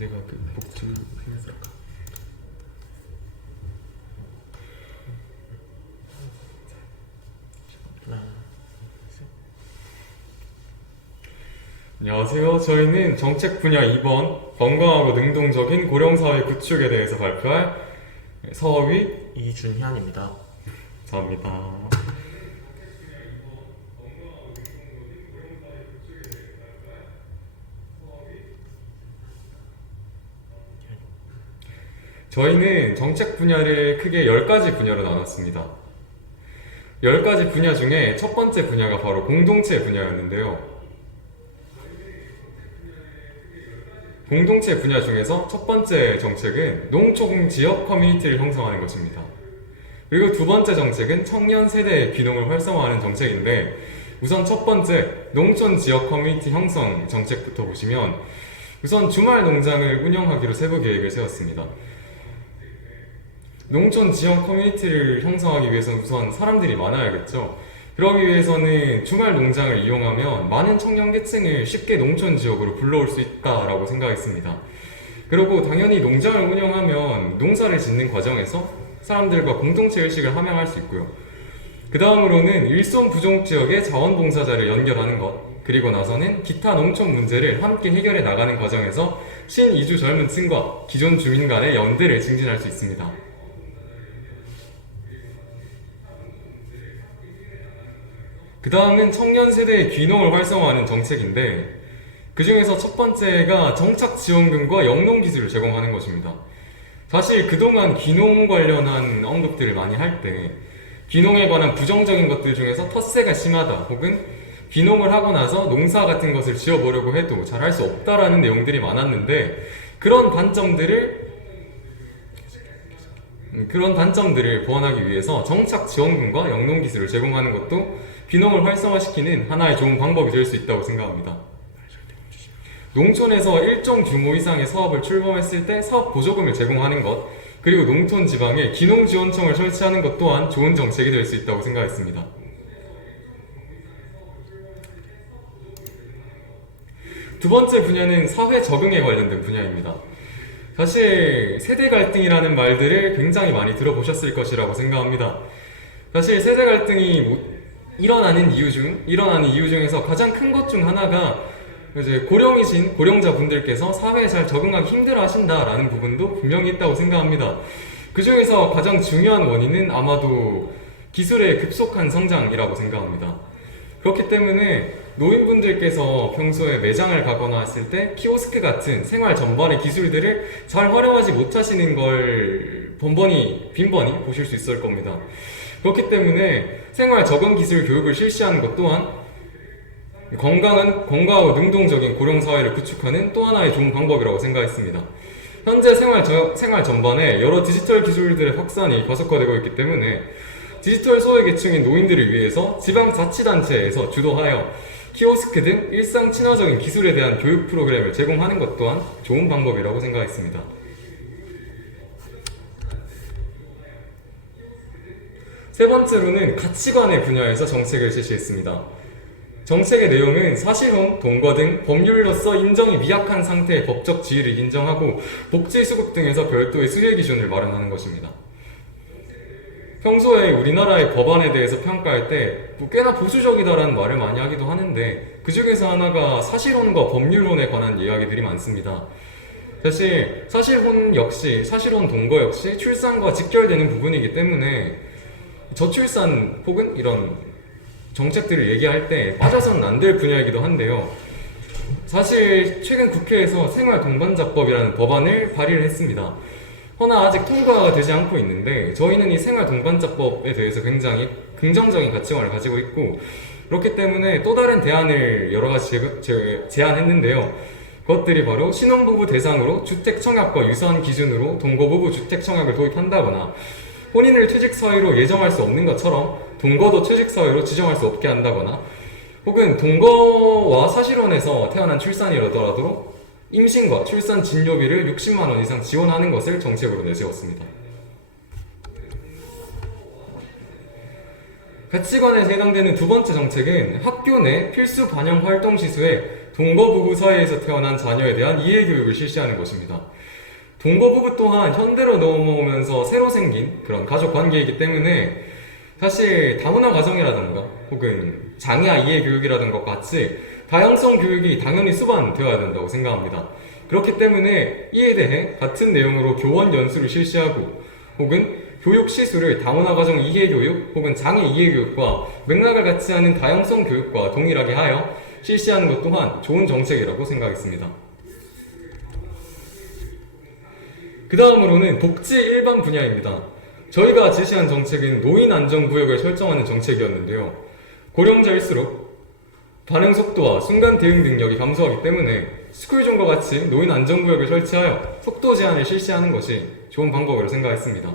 내가 그 복지 행사가 안녕하세요. 저희는 정책 분야 2번 건강하고 능동적인 고령사회 구축에 대해서 발표할 서위 이준현입니다. 감사합니다. 저희는 정책 분야를 크게 10가지 분야로 나눴습니다. 10가지 분야 중에 첫 번째 분야가 바로 공동체 분야였는데요. 공동체 분야 중에서 첫 번째 정책은 농촌 지역 커뮤니티를 형성하는 것입니다. 그리고 두 번째 정책은 청년 세대의 귀농을 활성화하는 정책인데, 우선 첫 번째 농촌 지역 커뮤니티 형성 정책부터 보시면, 우선 주말 농장을 운영하기로 세부 계획을 세웠습니다. 농촌 지역 커뮤니티를 형성하기 위해서는 우선 사람들이 많아야겠죠. 그러기 위해서는 주말 농장을 이용하면 많은 청년 계층을 쉽게 농촌 지역으로 불러올 수 있다라고 생각했습니다. 그리고 당연히 농장을 운영하면 농사를 짓는 과정에서 사람들과 공동체 의식을 함양할 수 있고요. 그 다음으로는 일손 부족 지역의 자원봉사자를 연결하는 것, 그리고 나서는 기타 농촌 문제를 함께 해결해 나가는 과정에서 신이주 젊은 층과 기존 주민 간의 연대를 증진할 수 있습니다. 그 다음은 청년 세대의 귀농을 활성화하는 정책인데, 그 중에서 첫 번째가 정착지원금과 영농기술을 제공하는 것입니다. 사실 그동안 귀농 관련한 언급들을 많이 할 때 귀농에 관한 부정적인 것들 중에서 텃세가 심하다, 혹은 귀농을 하고 나서 농사 같은 것을 지어보려고 해도 잘 할 수 없다라는 내용들이 많았는데, 그런 단점들을 보완하기 위해서 정착지원금과 영농기술을 제공하는 것도 귀농을 활성화시키는 하나의 좋은 방법이 될 수 있다고 생각합니다. 농촌에서 일정 규모 이상의 사업을 출범했을 때 사업 보조금을 제공하는 것, 그리고 농촌 지방에 귀농지원청을 설치하는 것 또한 좋은 정책이 될 수 있다고 생각했습니다. 두 번째 분야는 사회 적응에 관련된 분야입니다. 사실 세대 갈등이라는 말들을 굉장히 많이 들어보셨을 것이라고 생각합니다. 사실 세대 갈등이 일어나는 이유 중에서 가장 큰 것 중 하나가 이제 고령이신 고령자분들께서 사회에 잘 적응하기 힘들어 하신다라는 부분도 분명히 있다고 생각합니다. 그 중에서 가장 중요한 원인은 아마도 기술의 급속한 성장이라고 생각합니다. 그렇기 때문에 노인분들께서 평소에 매장을 가거나 했을 때 키오스크 같은 생활 전반의 기술들을 잘 활용하지 못하시는 걸 빈번히 보실 수 있을 겁니다. 그렇기 때문에 생활 적응 기술 교육을 실시하는 것 또한 건강하고 능동적인 고령사회를 구축하는 또 하나의 좋은 방법이라고 생각했습니다. 현재 생활 전반에 여러 디지털 기술들의 확산이 가속화되고 있기 때문에 디지털 소외계층인 노인들을 위해서 지방자치단체에서 주도하여 키오스크 등 일상 친화적인 기술에 대한 교육 프로그램을 제공하는 것 또한 좋은 방법이라고 생각했습니다. 세 번째로는 가치관의 분야에서 정책을 제시했습니다. 정책의 내용은 사실혼, 동거 등 법률로서 인정이 미약한 상태의 법적 지위를 인정하고 복지 수급 등에서 별도의 수혜 기준을 마련하는 것입니다. 평소에 우리나라의 법안에 대해서 평가할 때 꽤나 보수적이다라는 말을 많이 하기도 하는데, 그 중에서 하나가 사실혼과 법률혼에 관한 이야기들이 많습니다. 사실 사실혼 동거 역시 출산과 직결되는 부분이기 때문에 저출산 혹은 이런 정책들을 얘기할 때 빠져서는 안 될 분야이기도 한데요. 사실 최근 국회에서 생활동반자법이라는 법안을 발의를 했습니다. 허나 아직 통과가 되지 않고 있는데, 저희는 이 생활동반자법에 대해서 굉장히 긍정적인 가치관을 가지고 있고, 그렇기 때문에 또 다른 대안을 여러 가지 제안했는데요. 그것들이 바로 신혼부부 대상으로 주택청약과 유사한 기준으로 동거부부 주택청약을 도입한다거나, 혼인을 퇴직사유로 예정할 수 없는 것처럼 동거도 퇴직사유로 지정할 수 없게 한다거나, 혹은 동거와 사실혼에서 태어난 출산이라더라도 임신과 출산 진료비를 60만원 이상 지원하는 것을 정책으로 내세웠습니다. 가치관에 해당되는 두 번째 정책은 학교 내 필수 반영 활동 시수에 동거부부 사이에서 태어난 자녀에 대한 이해교육을 실시하는 것입니다. 동거부부 또한 현대로 넘어오면서 새로 생긴 그런 가족 관계이기 때문에 사실 다문화 가정이라던가 혹은 장애아 이해교육이라는 것 같이 다양성 교육이 당연히 수반되어야 된다고 생각합니다. 그렇기 때문에 이에 대해 같은 내용으로 교원 연수를 실시하고 혹은 교육 시술을 다문화 가정 이해교육 혹은 장애 이해교육과 맥락을 같이 하는 다양성 교육과 동일하게 하여 실시하는 것 또한 좋은 정책이라고 생각했습니다. 그 다음으로는 복지 일반 분야입니다. 저희가 제시한 정책은 노인 안전구역을 설정하는 정책이었는데요. 고령자일수록 반응 속도와 순간 대응 능력이 감소하기 때문에 스쿨존과 같이 노인 안전구역을 설치하여 속도 제한을 실시하는 것이 좋은 방법으로 생각했습니다.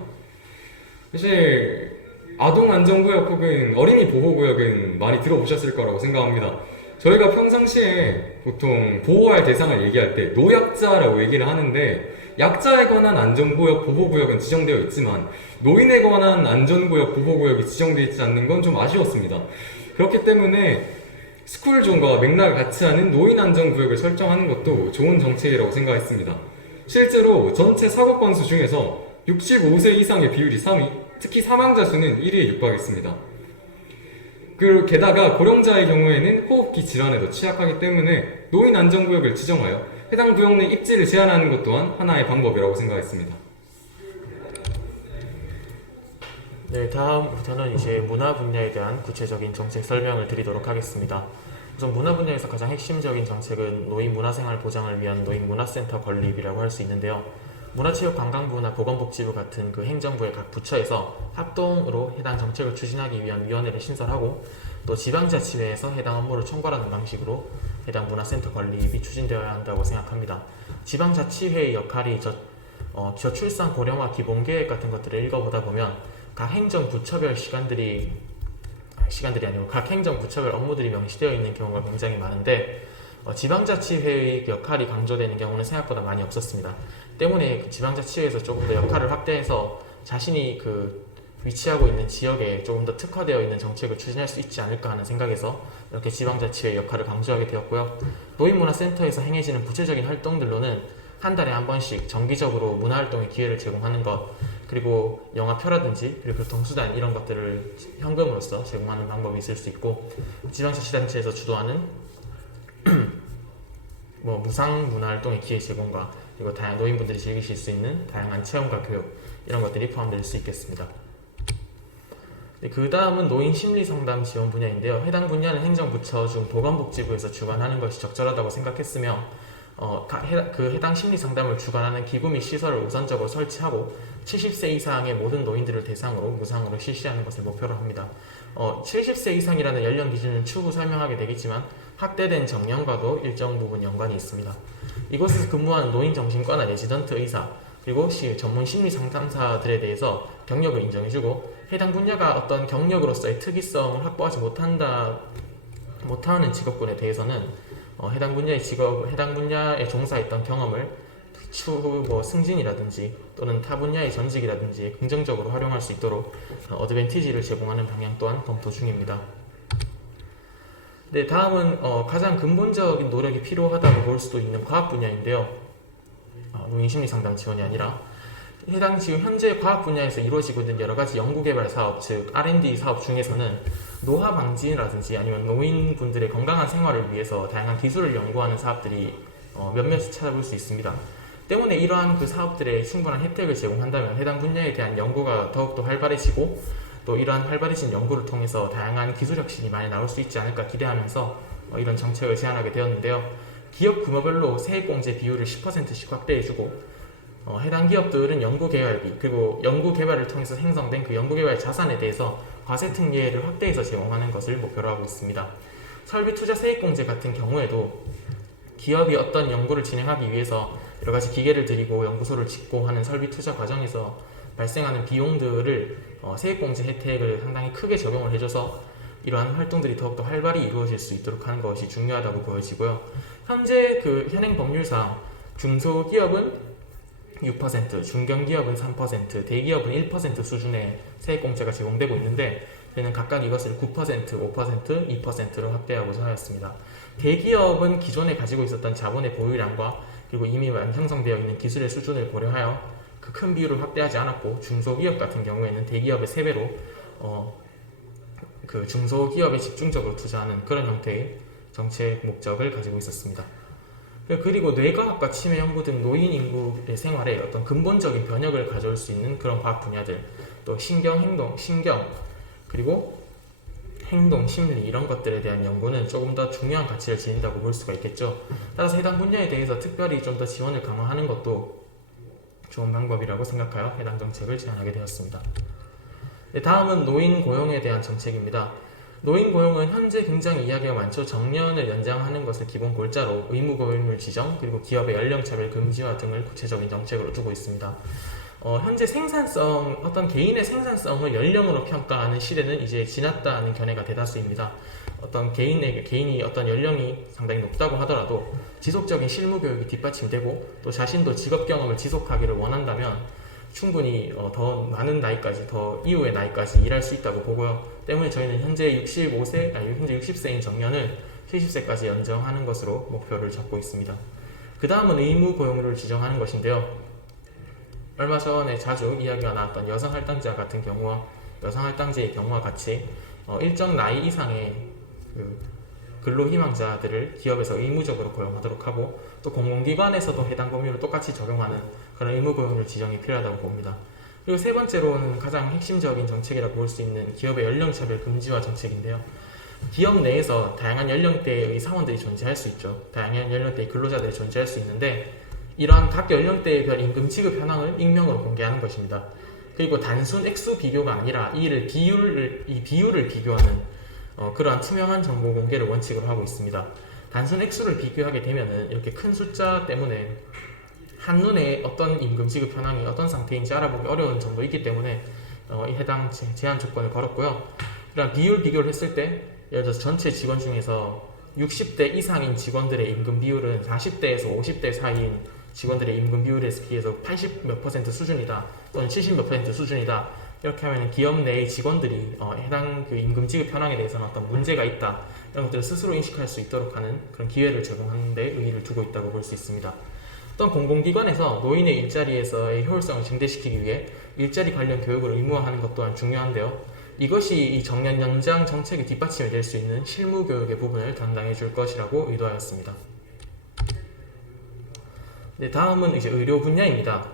사실 아동 안전구역 혹은 어린이 보호구역은 많이 들어보셨을 거라고 생각합니다. 저희가 평상시에 보통 보호할 대상을 얘기할 때 노약자라고 얘기를 하는데 약자에 관한 안전구역, 보호구역은 지정되어 있지만 노인에 관한 안전구역, 보호구역이 지정되어 있지 않는 건 좀 아쉬웠습니다. 그렇기 때문에 스쿨존과 맥락을 같이 하는 노인 안전구역을 설정하는 것도 좋은 정책이라고 생각했습니다. 실제로 전체 사고 건수 중에서 65세 이상의 비율이 3위, 특히 사망자 수는 1위에 육박했습니다. 그리고 게다가 고령자의 경우에는 호흡기 질환에도 취약하기 때문에 노인 안전구역을 지정하여 해당 구역 내 입지를 제한하는 것 또한 하나의 방법이라고 생각했습니다. 네, 다음부터는 이제 문화 분야에 대한 구체적인 정책 설명을 드리도록 하겠습니다. 우선 문화 분야에서 가장 핵심적인 정책은 노인 문화생활 보장을 위한 노인 문화센터 건립이라고 할 수 있는데요. 문화체육관광부나 보건복지부 같은 그 행정부의 각 부처에서 합동으로 해당 정책을 추진하기 위한 위원회를 신설하고 또 지방자치회에서 해당 업무를 총괄하는 방식으로 해당 문화센터 건립이 추진되어야 한다고 생각합니다. 지방자치회의 역할이 저출산 고령화 기본계획 같은 것들을 읽어보다 보면 각 행정부처별 시간들이 아니고 각 행정부처별 업무들이 명시되어 있는 경우가 굉장히 많은데 지방자치회의 역할이 강조되는 경우는 생각보다 많이 없었습니다. 때문에 그 지방자치회에서 조금 더 역할을 확대해서 자신이 그 위치하고 있는 지역에 조금 더 특화되어 있는 정책을 추진할 수 있지 않을까 하는 생각에서 이렇게 지방자치회의 역할을 강조하게 되었고요. 노인문화센터에서 행해지는 구체적인 활동들로는 한 달에 한 번씩 정기적으로 문화활동의 기회를 제공하는 것, 그리고 영화표라든지 그리고 교통수단 이런 것들을 현금으로서 제공하는 방법이 있을 수 있고, 지방자치단체에서 주도하는 무상 문화활동의 기회 제공과 그리고 다양한 노인분들이 즐기실 수 있는 다양한 체험과 교육 이런 것들이 포함될 수 있겠습니다. 그 다음은 노인심리상담 지원 분야인데요. 해당 분야는 행정부처 중 보건복지부에서 주관하는 것이 적절하다고 생각했으며 해당 심리상담을 주관하는 기구 및 시설을 우선적으로 설치하고 70세 이상의 모든 노인들을 대상으로 무상으로 실시하는 것을 목표로 합니다. 70세 이상이라는 연령 기준은 추후 설명하게 되겠지만 확대된 정년과도 일정 부분 연관이 있습니다. 이곳에서 근무하는 노인정신과나 레지던트 의사 그리고 전문 심리상담사들에 대해서 경력을 인정해주고 해당 분야가 어떤 경력으로서의 특이성을 확보하지 못하는 직업군에 대해서는 해당 분야에 종사했던 경험을 추후 승진이라든지 또는 타 분야의 전직이라든지 긍정적으로 활용할 수 있도록 어드밴티지를 제공하는 방향 또한 검토 중입니다. 네, 다음은 가장 근본적인 노력이 필요하다고 볼 수도 있는 과학 분야인데요. 노인심리상담 지원이 아니라 해당 지금 현재 과학 분야에서 이루어지고 있는 여러 가지 연구개발 사업, 즉 R&D 사업 중에서는 노화 방지라든지 아니면 노인분들의 건강한 생활을 위해서 다양한 기술을 연구하는 사업들이 몇몇 찾아볼 수 있습니다. 때문에 이러한 그 사업들에 충분한 혜택을 제공한다면 해당 분야에 대한 연구가 더욱더 활발해지고 또 이러한 활발해진 연구를 통해서 다양한 기술 혁신이 많이 나올 수 있지 않을까 기대하면서 이런 정책을 제안하게 되었는데요. 기업 규모별로 세액공제 비율을 10%씩 확대해주고 해당 기업들은 연구개발비 그리고 연구개발을 통해서 생성된 그 연구개발 자산에 대해서 과세특례를 확대해서 제공하는 것을 목표로 하고 있습니다. 설비투자 세액공제 같은 경우에도 기업이 어떤 연구를 진행하기 위해서 여러가지 기계를 들이고 연구소를 짓고 하는 설비투자 과정에서 발생하는 비용들을 세액공제 혜택을 상당히 크게 적용을 해줘서 이러한 활동들이 더욱더 활발히 이루어질 수 있도록 하는 것이 중요하다고 보여지고요. 현재 그 현행 법률상 중소기업은 6%, 중견기업은 3%, 대기업은 1% 수준의 세액공제가 제공되고 있는데 저희는 각각 이것을 9%, 5%, 2%로 확대하고자 하였습니다. 대기업은 기존에 가지고 있었던 자본의 보유량과 그리고 이미 형성되어 있는 기술의 수준을 고려하여 그 큰 비율을 확대하지 않았고, 중소기업 같은 경우에는 대기업의 3배로 그 중소기업에 집중적으로 투자하는 그런 형태의 정책 목적을 가지고 있었습니다. 그리고 뇌과학과 치매 연구 등 노인 인구의 생활에 어떤 근본적인 변혁을 가져올 수 있는 그런 과학 분야들, 또 신경, 그리고 행동, 심리 이런 것들에 대한 연구는 조금 더 중요한 가치를 지닌다고 볼 수가 있겠죠. 따라서 해당 분야에 대해서 특별히 좀 더 지원을 강화하는 것도 좋은 방법이라고 생각하여 해당 정책을 제안하게 되었습니다. 네, 다음은 노인 고용에 대한 정책입니다. 노인 고용은 현재 굉장히 이야기가 많죠. 정년을 연장하는 것을 기본 골자로 의무 고용률 지정, 그리고 기업의 연령차별 금지화 등을 구체적인 정책으로 두고 있습니다. 현재 어떤 개인의 생산성을 연령으로 평가하는 시대는 이제 지났다는 견해가 대다수입니다. 어떤 개인이 어떤 연령이 상당히 높다고 하더라도 지속적인 실무 교육이 뒷받침되고 또 자신도 직업 경험을 지속하기를 원한다면 충분히 더 많은 나이까지, 더 이후의 나이까지 일할 수 있다고 보고요. 때문에 저희는 현재 60세인 정년을 70세까지 연장하는 것으로 목표를 잡고 있습니다. 그 다음은 의무 고용률을 지정하는 것인데요. 얼마 전에 자주 이야기가 나왔던 여성할당제 같은 경우와 여성할당제의 경우와 같이 일정 나이 이상의 근로희망자들을 기업에서 의무적으로 고용하도록 하고, 또 공공기관에서도 해당 법률을 똑같이 적용하는 그런 의무고용률 지정이 필요하다고 봅니다. 그리고 세 번째로는 가장 핵심적인 정책이라고 볼 수 있는 기업의 연령차별 금지화 정책인데요. 기업 내에서 다양한 연령대의 사원들이 존재할 수 있죠. 다양한 연령대의 근로자들이 존재할 수 있는데, 이러한 각 연령대별 임금 지급 현황을 익명으로 공개하는 것입니다. 그리고 단순 액수 비교가 아니라 이 비율을 비교하는 그러한 투명한 정보 공개를 원칙으로 하고 있습니다. 단순 액수를 비교하게 되면은 이렇게 큰 숫자 때문에 한눈에 어떤 임금 지급 현황이 어떤 상태인지 알아보기 어려운 점도 있기 때문에 해당 제한 조건을 걸었고요. 그런 비율 비교를 했을 때, 예를 들어서 전체 직원 중에서 60대 이상인 직원들의 임금 비율은 40대에서 50대 사이인 직원들의 임금 비율에 비해서 80 몇 퍼센트 수준이다, 또는 70 몇 퍼센트 수준이다. 이렇게 하면 기업 내의 직원들이 해당 그 임금 지급 현황에 대해서는 어떤 문제가 있다, 이런 것들을 스스로 인식할 수 있도록 하는 그런 기회를 제공하는 데 의의를 두고 있다고 볼 수 있습니다. 또한 공공기관에서 노인의 일자리에서의 효율성을 증대시키기 위해 일자리 관련 교육을 의무화하는 것 또한 중요한데요. 이것이 이 정년 연장 정책의 뒷받침이 될 수 있는 실무 교육의 부분을 담당해 줄 것이라고 의도하였습니다. 네, 다음은 이제 의료 분야입니다.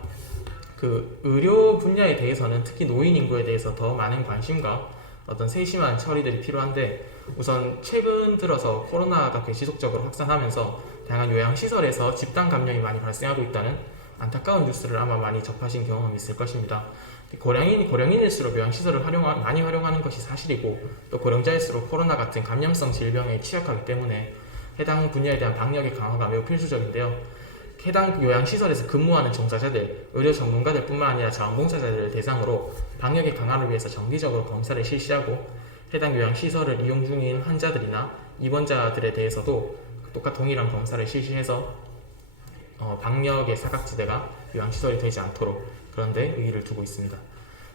그 의료 분야에 대해서는 특히 노인 인구에 대해서 더 많은 관심과 어떤 세심한 처리들이 필요한데, 우선 최근 들어서 코로나가 지속적으로 확산하면서 다양한 요양시설에서 집단 감염이 많이 발생하고 있다는 안타까운 뉴스를 아마 많이 접하신 경험이 있을 것입니다. 고령인일수록 요양시설을 많이 활용하는 것이 사실이고, 또 고령자일수록 코로나 같은 감염성 질병에 취약하기 때문에 해당 분야에 대한 방역의 강화가 매우 필수적인데요. 해당 요양시설에서 근무하는 종사자들, 의료 전문가들 뿐만 아니라 자원봉사자들을 대상으로 방역의 강화를 위해서 정기적으로 검사를 실시하고, 해당 요양시설을 이용 중인 환자들이나 입원자들에 대해서도 동일한 검사를 실시해서 방역의 사각지대가 요양시설이 되지 않도록 그런 데 의의를 두고 있습니다.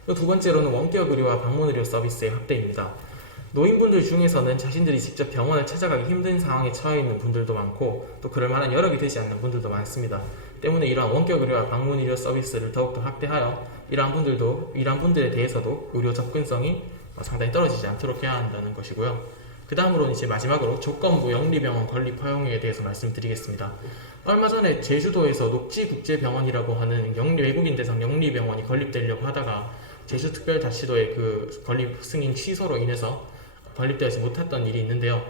또 두 번째로는 원격 의료와 방문 의료 서비스의 확대입니다. 노인분들 중에서는 자신들이 직접 병원을 찾아가기 힘든 상황에 처해 있는 분들도 많고, 또 그럴 만한 여력이 되지 않는 분들도 많습니다. 때문에 이러한 원격 의료와 방문 의료 서비스를 더욱더 확대하여 이러한 분들에 대해서도 의료 접근성이 상당히 떨어지지 않도록 해야 한다는 것이고요. 그 다음으로는 이제 마지막으로 조건부 영리병원 건립 허용에 대해서 말씀드리겠습니다. 얼마 전에 제주도에서 녹지국제병원이라고 하는 외국인 대상 영리병원이 건립되려고 하다가 제주특별자치도의 그 건립 승인 취소로 인해서 건립되지 못했던 일이 있는데요.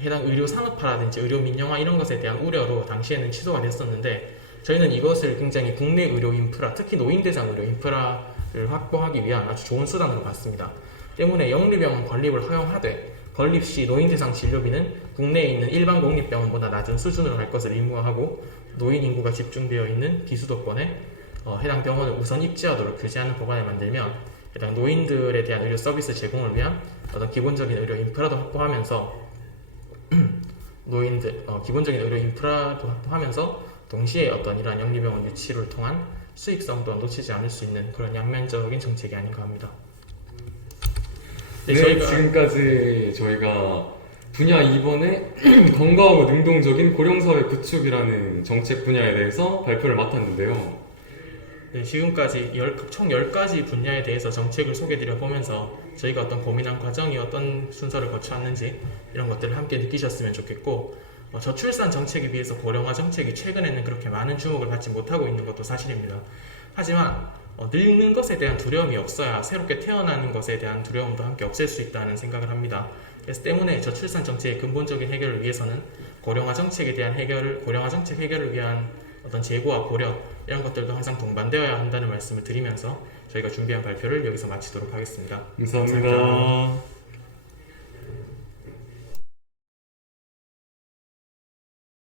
해당 의료 산업화라든지 의료 민영화 이런 것에 대한 우려로 당시에는 취소가 됐었는데, 저희는 이것을 굉장히 국내 의료 인프라, 특히 노인 대상 의료 인프라를 확보하기 위한 아주 좋은 수단으로 봤습니다. 때문에 영리병원 건립을 허용하되, 건립 시 노인 대상 진료비는 국내에 있는 일반 공립병원보다 낮은 수준으로 할 것을 의무화하고, 노인 인구가 집중되어 있는 비수도권에 해당 병원을 우선 입지하도록 규제하는 법안을 만들면 해당 노인들에 대한 의료 서비스 제공을 위한 어떤 기본적인 의료 인프라도 확보하면서 기본적인 의료 인프라도 확보하면서 동시에 어떤 이러한 영리병원 유치를 통한 수익성도 놓치지 않을 수 있는 그런 양면적인 정책이 아닌가 합니다. 네, 네, 지금까지 저희가 분야 2번의 건강하고 능동적인 고령사회 구축이라는 정책 분야에 대해서 발표를 맡았는데요. 네, 지금까지 총 10가지 분야에 대해서 정책을 소개드려 보면서 저희가 어떤 고민한 과정이 어떤 순서를 거쳐왔는지 이런 것들을 함께 느끼셨으면 좋겠고, 저출산 정책에 비해서 고령화 정책이 최근에는 그렇게 많은 주목을 받지 못하고 있는 것도 사실입니다. 하지만 늙는 것에 대한 두려움이 없어야 새롭게 태어나는 것에 대한 두려움도 함께 없앨 수 있다는 생각을 합니다. 그래서 때문에 저출산 정책의 근본적인 해결을 위해서는 고령화 정책 해결을 위한 어떤 재고와 고려 이런 것들도 항상 동반되어야 한다는 말씀을 드리면서 저희가 준비한 발표를 여기서 마치도록 하겠습니다. 감사합니다.